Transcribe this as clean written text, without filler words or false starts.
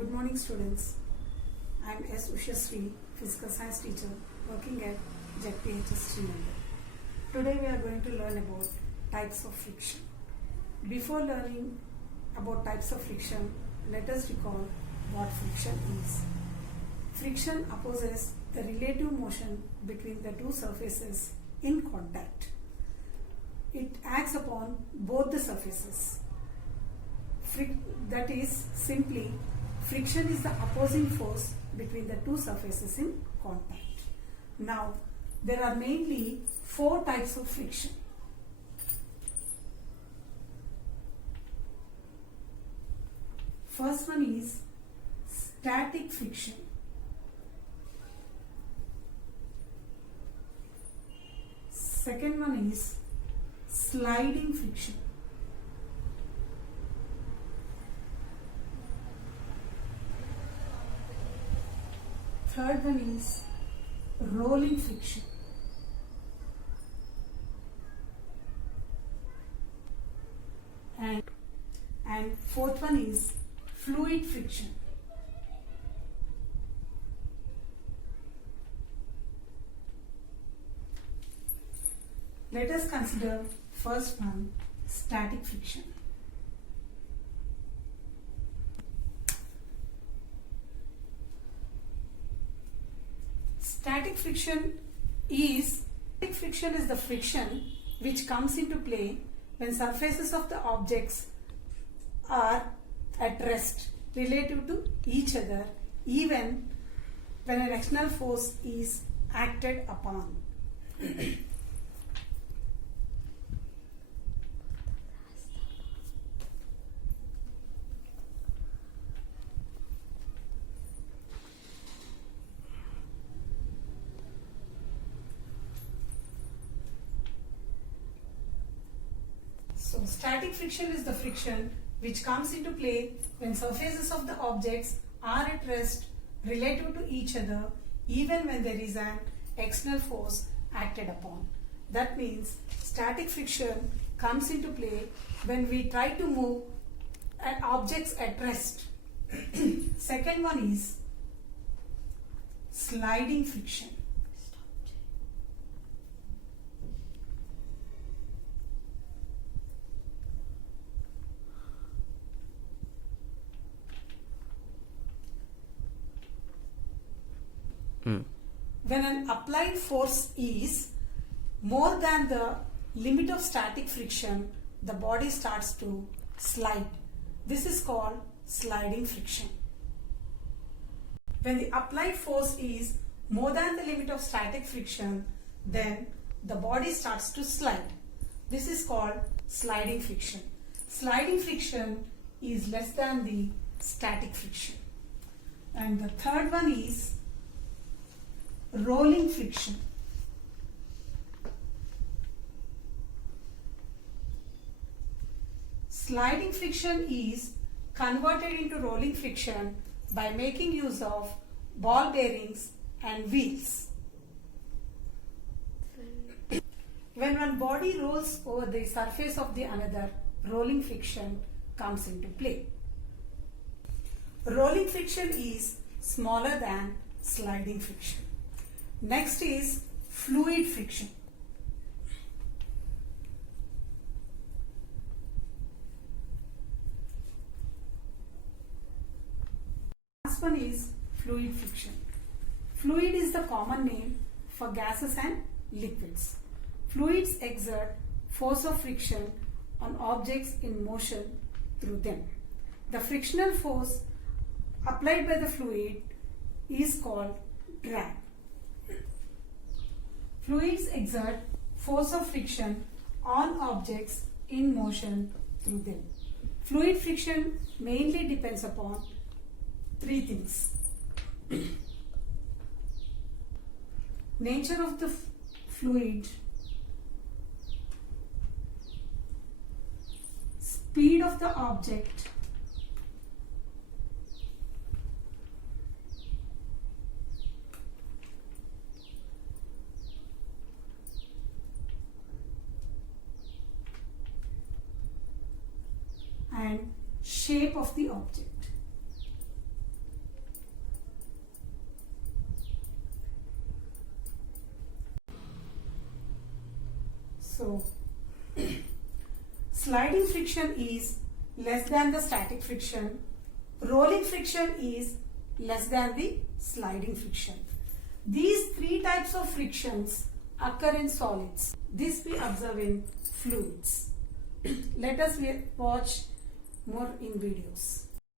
Good morning, students. I am S. Ushasri, physical science teacher working at ZPHS Telangana. Today we are going to learn about types of friction. Before learning about types of friction, let us recall what friction is. Friction opposes the relative motion between the two surfaces in contact. It acts upon both the surfaces. That is, simply, friction is the opposing force between the two surfaces in contact. Now, there are mainly 4 types of friction. First one is static friction. Second one is sliding friction. Third one is rolling friction. And fourth one is fluid friction. Let us consider first one, static friction. Static friction is the friction which comes into play when surfaces of the objects are at rest relative to each other, even when an external force is acted upon. So, static friction is the friction which comes into play when surfaces of the objects are at rest relative to each other, even when there is an external force acted upon. That means static friction comes into play when we try to move objects at rest. Second one is sliding friction. When an applied force is more than the limit of static friction, the body starts to slide. This is called sliding friction. When the applied force is more than the limit of static friction, then the body starts to slide. This is called sliding friction. Sliding friction is less than the static friction. And the third one is rolling friction. Sliding friction is converted into rolling friction by making use of ball bearings and wheels. When one body rolls over the surface of the another, rolling friction comes into play. Rolling friction is smaller than sliding friction. Next is fluid friction. Last one is fluid friction. Fluid is the common name for gases and liquids. Fluids exert force of friction on objects in motion through them. The frictional force applied by the fluid is called drag. Fluids exert force of friction on objects in motion through them. Fluid friction mainly depends upon 3 things. Nature of the fluid, speed of the object, and shape of the object. So, sliding friction is less than the static friction. Rolling friction is less than the sliding friction. These three types of frictions occur in solids. This we observe in fluids. Let us watch more in videos.